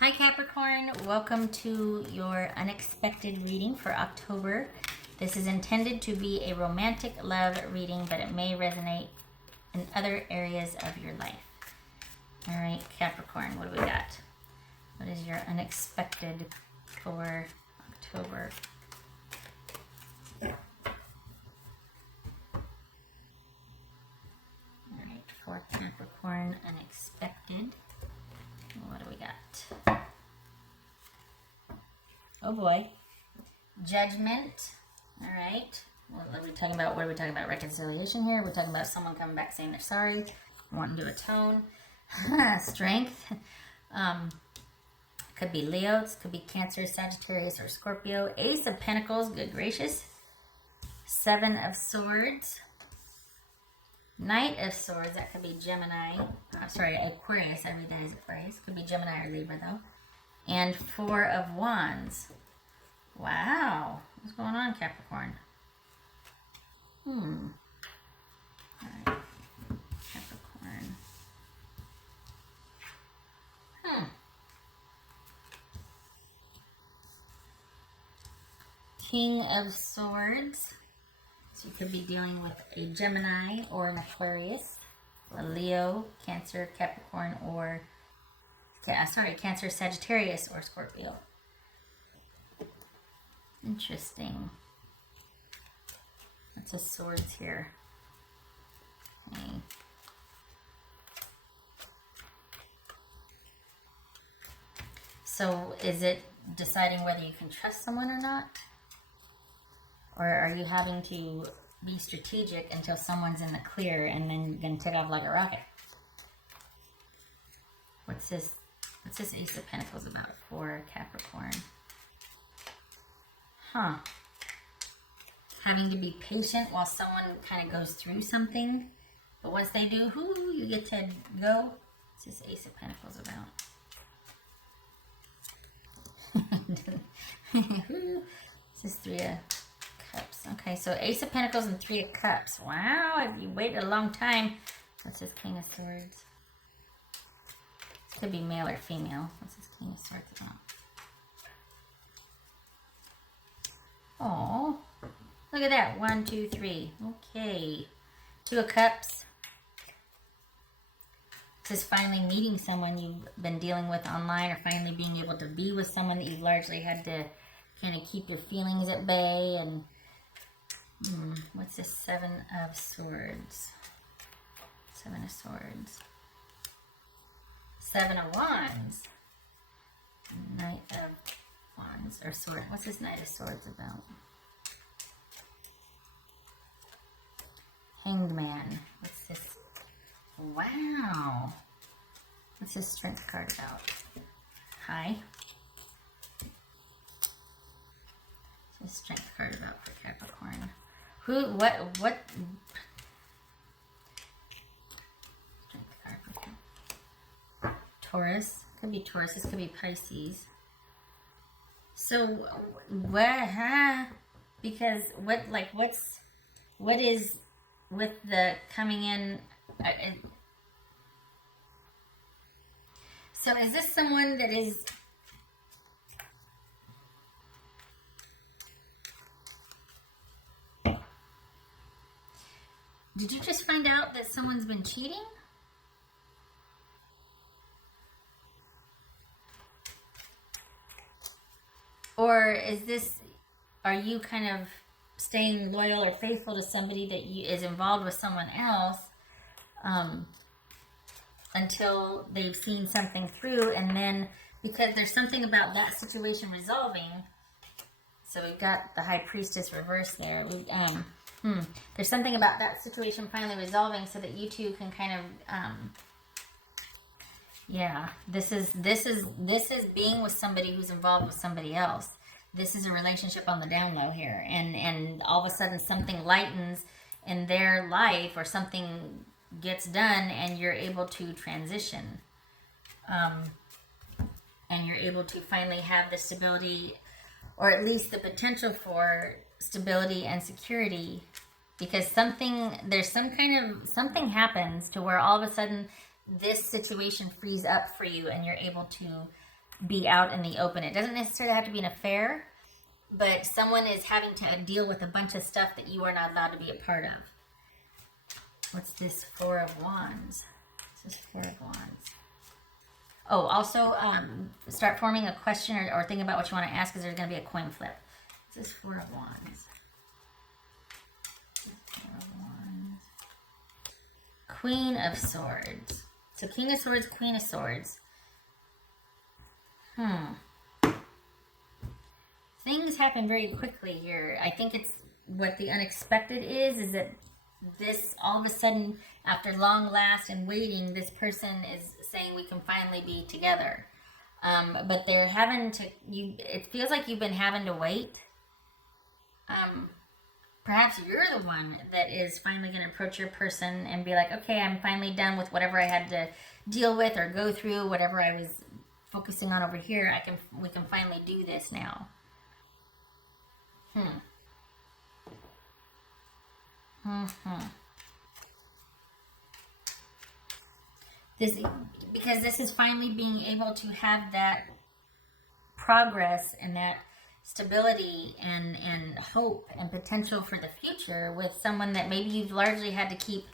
Hi Capricorn, welcome to your unexpected reading for October. This is intended to be a romantic love reading, but it may resonate in other areas of your life. All right, Capricorn, what do we got? What is your unexpected for October? All right, for Capricorn, unexpected. What do we got? Oh boy. Judgment. All right. What are we talking about? What are we talking about? Reconciliation here? We're talking about someone coming back saying they're sorry, wanting to atone. Strength. Could be Leo. This could be Cancer, Sagittarius, or Scorpio. Ace of Pentacles. Good gracious. Seven of Swords. Knight of Swords. That could be Gemini. I'm sorry, Aquarius. I read that as Aquarius. Could be Gemini or Libra, though. And Four of Wands. Wow. What's going on, Capricorn? All right. Capricorn. King of Swords. So you could be dealing with a Gemini or an Aquarius, a Leo, Cancer, Capricorn, or Cancer, Sagittarius, or Scorpio. Interesting. Lots of swords here. Okay. So is it deciding whether you can trust someone or not? Or are you having to be strategic until someone's in the clear and then you're going to take off like a rocket? What's this Ace of Pentacles about for Capricorn? Having to be patient while someone kind of goes through something. But once they do, you get to go. What's this Ace of Pentacles about? This is Three of Cups. Okay, so Ace of Pentacles and Three of Cups. Wow, if you waited a long time. What's this King of Swords? This could be male or female. What's this King of Swords about? Oh, look at that. 1, 2, 3. Okay. Two of Cups. This is finally meeting someone you've been dealing with online, or finally being able to be with someone that you've largely had to kind of keep your feelings at bay. And what's this Seven of Swords? Seven of Swords. Seven of Wands. Knight of Wands or Sword. What's this Knight of Swords about? Hanged Man. What's this? Wow. What's this Strength card about? Hi. What's this Strength card about for Capricorn? What? Strength card for Capricorn. Taurus. Could be Taurus. This could be Pisces. So what? Because what is with the coming in? So is this someone that is? Did you just find out that someone's been cheating? Or are you kind of staying loyal or faithful to somebody that is involved with someone else until they've seen something through, and then because there's something about that situation resolving. So we've got the High Priestess reverse there. There's something about that situation finally resolving so that you two can kind of this is being with somebody who's involved with somebody else. This is a relationship on the down low here, and all of a sudden something lightens in their life, or something gets done, and you're able to transition, and you're able to finally have the stability, or at least the potential for stability and security, because something happens to where all of a sudden this situation frees up for you, and you're able to be out in the open. It doesn't necessarily have to be an affair, but someone is having to deal with a bunch of stuff that you are not allowed to be a part of. What's this? Four of Wands. This is Four of Wands. Oh, also start forming a question or think about what you want to ask, because there's going to be a coin flip. This is Four of Wands. Four of Wands. Queen of Swords. So King of Swords, Queen of Swords. Things happen very quickly here. I think it's what the unexpected is that this, all of a sudden, after long last and waiting, this person is saying we can finally be together. But they're having to, it feels like you've been having to wait. Perhaps you're the one that is finally going to approach your person and be like, okay, I'm finally done with whatever I had to deal with or go through, whatever I was focusing on over here. We can finally do this now. Because this is finally being able to have that progress and that stability and hope and potential for the future with someone that maybe you've largely had to keep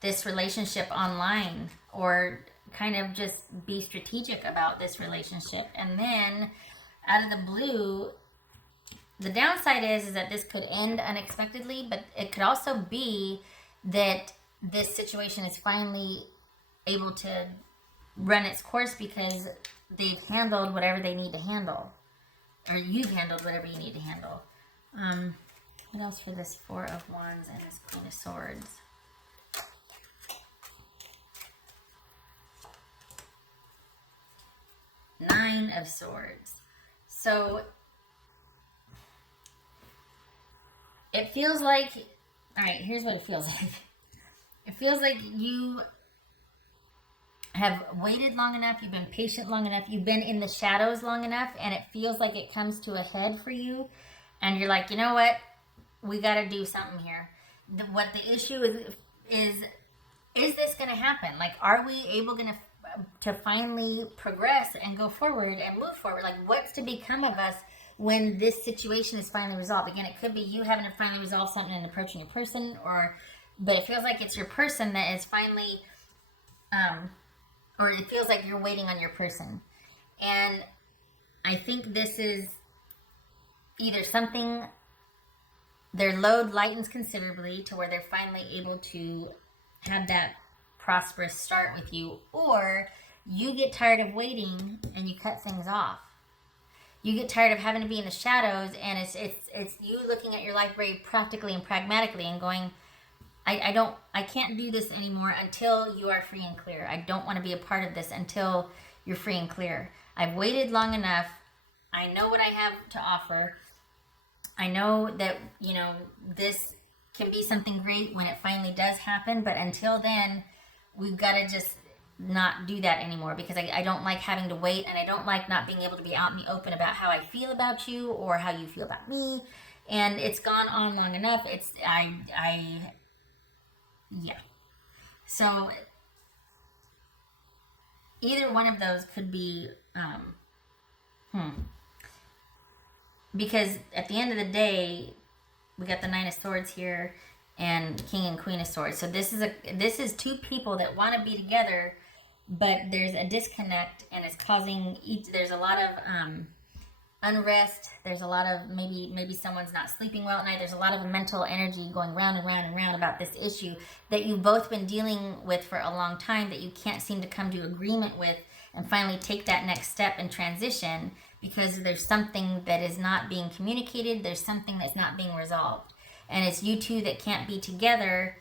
this relationship online, or kind of just be strategic about this relationship. And then out of the blue, the downside is that this could end unexpectedly, but it could also be that this situation is finally able to run its course because they've handled whatever they need to handle, or you've handled whatever you need to handle. What else for this Four of Wands and this Queen of Swords? Nine of Swords. So it feels like, all right, here's what it feels like. It feels like you have waited long enough, you've been patient long enough, you've been in the shadows long enough, and it feels like it comes to a head for you, and you're like, you know what, we got to do something here. What the issue is this going to happen? Like, are we able to finally progress and go forward and move forward? Like, what's to become of us when this situation is finally resolved? Again, it could be you having to finally resolve something and approaching your person, but it feels like it's your person that is finally, or it feels like you're waiting on your person. And I think this is either something, their load lightens considerably to where they're finally able to have that prosperous start with you, or you get tired of waiting and you cut things off. You get tired of having to be in the shadows, and it's you looking at your life very practically and pragmatically and going, I can't do this anymore until you are free and clear. I don't want to be a part of this until you're free and clear. I've waited long enough. I know what I have to offer. I know that, this can be something great when it finally does happen, but until then, we've got to just not do that anymore, because I don't like having to wait, and I don't like not being able to be out in the open about how I feel about you or how you feel about me. And it's gone on long enough. Yeah. So either one of those could be, because at the end of the day, we got the Nine of Swords here and King and Queen of Swords. So this is two people that want to be together, but there's a disconnect, and it's causing there's a lot of unrest. There's a lot of maybe someone's not sleeping well at night. There's a lot of mental energy going round and round and round about this issue that you've both been dealing with for a long time, that you can't seem to come to agreement with and finally take that next step and transition, because there's something that is not being communicated. There's something that's not being resolved. And it's you two that can't be together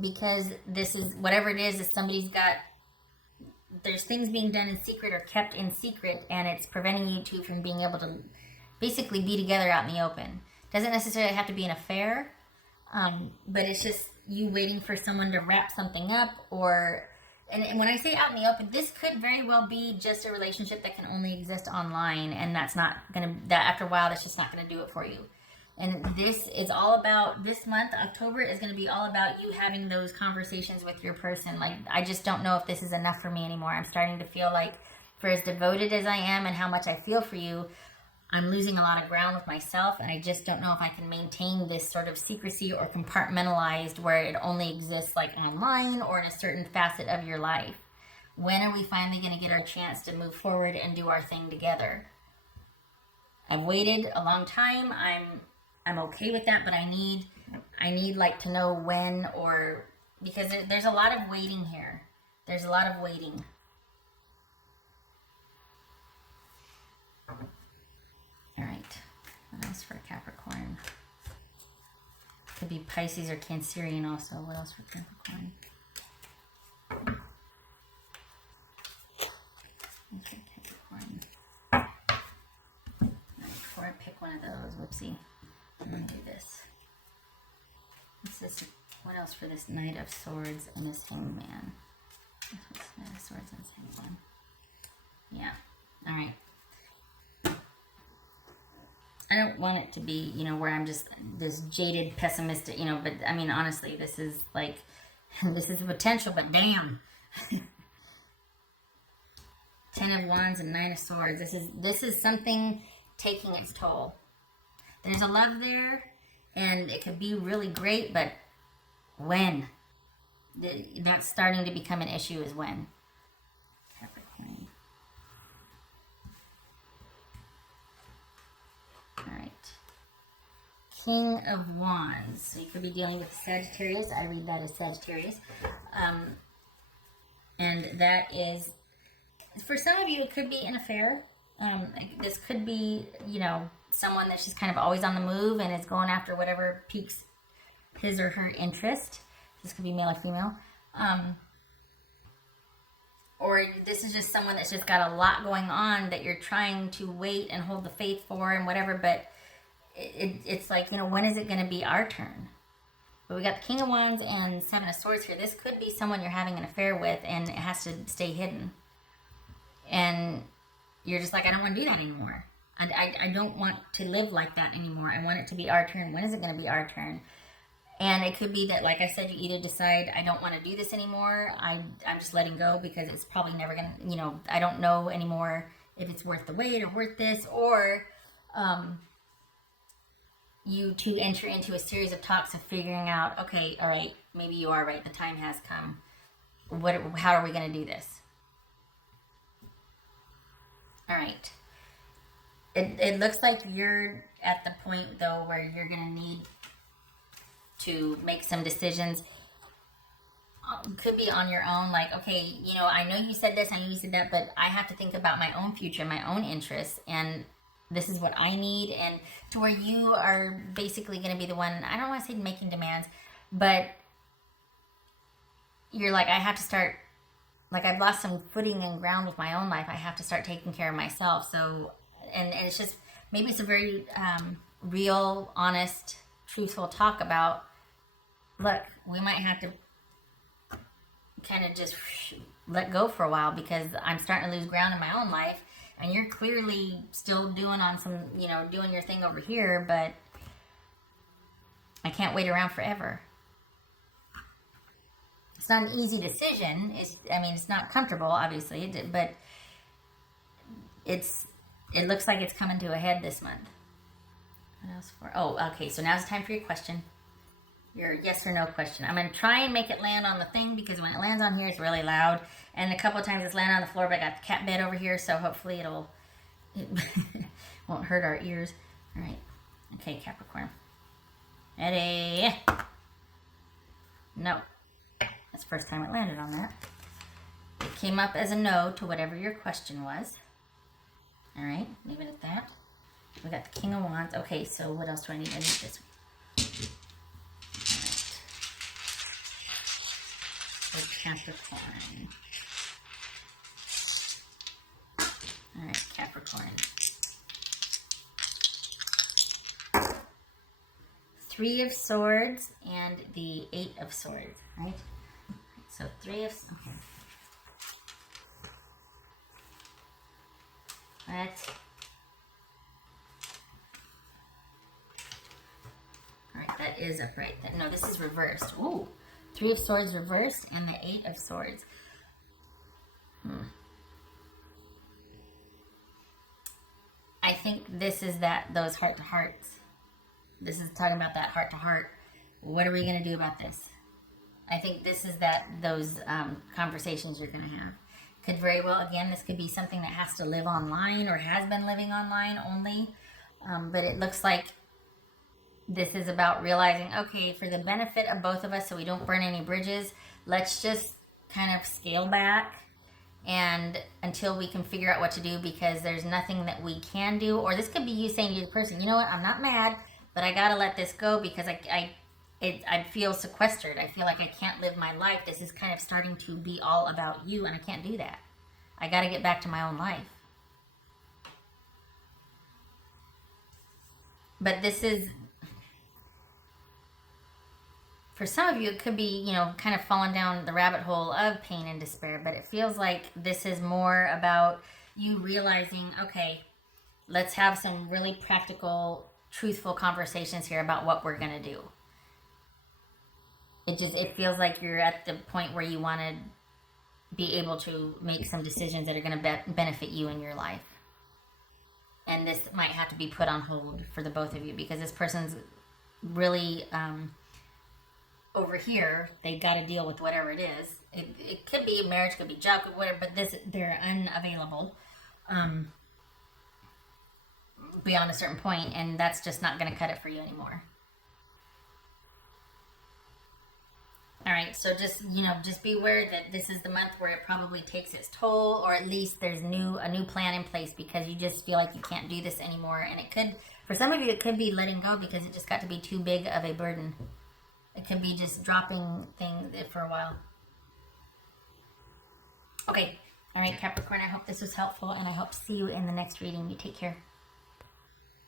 because this is, whatever it is there's things being done in secret or kept in secret, and it's preventing you two from being able to basically be together out in the open. Doesn't necessarily have to be an affair, but it's just you waiting for someone to wrap something up, and when I say out in the open, this could very well be just a relationship that can only exist online, and that after a while, that's just not going to do it for you. And this is all about, this month, October, is going to be all about you having those conversations with your person. Like, I just don't know if this is enough for me anymore. I'm starting to feel like For as devoted as I am and how much I feel for you, I'm losing a lot of ground with myself, and I just don't know if I can maintain this sort of secrecy or compartmentalized where it only exists like online or in a certain facet of your life. When are we finally going to get our chance to move forward and do our thing together? I've waited a long time. I'm okay with that, but I need like to know when, or because there's a lot of waiting here. There's a lot of waiting. All right. What else for Capricorn? Could be Pisces or Cancerian also. What else for Capricorn? Okay, Capricorn. All right, before I pick one of those, whoopsie, I'm going to do this. What's this? What else for this Knight of Swords and this Hanged Man? What's Knight of Swords and this Hanged Man? Yeah. All right. I don't want it to be, you know, where I'm just this jaded, pessimistic, you know, but I mean, honestly, this is like, this is the potential, but damn. 10 of Wands and 9 of Swords. This is something taking its toll. There's a love there, and it could be really great, but when? That's starting to become an issue is when. Capricorn. All right. King of Wands. So you could be dealing with Sagittarius. I read that as Sagittarius. And that is, for some of you, it could be an affair. This could be, you know, someone that's just kind of always on the move and is going after whatever piques his or her interest. This could be male or female. Or this is just someone that's just got a lot going on that you're trying to wait and hold the faith for and whatever, but it's like, you know, when is it going to be our turn? But we got the King of Wands and 7 of Swords here. This could be someone you're having an affair with and it has to stay hidden. And you're just like, I don't want to do that anymore. I don't want to live like that anymore. I want it to be our turn. When is it going to be our turn? And it could be that, like I said, you either decide, I don't want to do this anymore. I'm just letting go because it's probably never going to, you know, I don't know anymore if it's worth the wait or worth this. Or you two enter into a series of talks of figuring out, okay, all right, maybe you are right. The time has come. How are we going to do this? All right. It looks like you're at the point, though, where you're going to need to make some decisions. Could be on your own, like, okay, you know, I know you said this, I know you said that, but I have to think about my own future, my own interests, and this is what I need, and to where you are basically going to be the one, I don't want to say making demands, but you're like, I have to start, like, I've lost some footing and ground with my own life. I have to start taking care of myself. So, and it's just, maybe it's a very real, honest, truthful talk about, look, we might have to kind of just let go for a while because I'm starting to lose ground in my own life, and you're clearly still doing on some, you know, doing your thing over here, but I can't wait around forever. It's not an easy decision. It's not comfortable, obviously, but it looks like it's coming to a head this month. What else for? Oh, okay, so now's the time for your question. Your yes or no question. I'm going to try and make it land on the thing because when it lands on here, it's really loud. And a couple of times it's landed on the floor, but I got the cat bed over here, so hopefully it won't hurt our ears. All right. Okay, Capricorn. Ready? No. That's the first time it landed on that. It came up as a no to whatever your question was. All right. Leave it at that. We got the King of Wands. Okay, so what else do I need? I need this one. Capricorn. All right, Capricorn. 3 of Swords and the 8 of Swords, right? So 3 of... Okay. What? All right, that is upright. No, this is reversed. Ooh. 3 of Swords reversed and the 8 of Swords. I think this is those heart to hearts. This is talking about that heart to heart. What are we going to do about this? I think this is those conversations you're going to have. Could very well, again, this could be something that has to live online or has been living online only. But it looks like this is about realizing, okay, for the benefit of both of us, so we don't burn any bridges, let's just kind of scale back and until we can figure out what to do, because there's nothing that we can do. Or this could be you saying to your person, you know what, I'm not mad, but I gotta let this go because I feel sequestered. I feel like I can't live my life. This is kind of starting to be all about you, and I can't do that. I gotta get back to my own life. But this is, for some of you, it could be, kind of falling down the rabbit hole of pain and despair, but it feels like this is more about you realizing, okay, let's have some really practical, truthful conversations here about what we're going to do. It feels like you're at the point where you want to be able to make some decisions that are going to benefit you in your life. And this might have to be put on hold for the both of you, because this person's really over here. They've got to deal with whatever it is. It could be a marriage, could be job, whatever, but they're unavailable beyond a certain point, and that's just not going to cut it for you anymore. All right, so just be aware that this is the month where it probably takes its toll, or at least there's a new plan in place, because you just feel like you can't do this anymore. And it could, for some of you, it could be letting go because it just got to be too big of a burden. It could be just dropping things for a while. Okay, all right, Capricorn, I hope this was helpful, and I hope to see you in the next reading. You take care.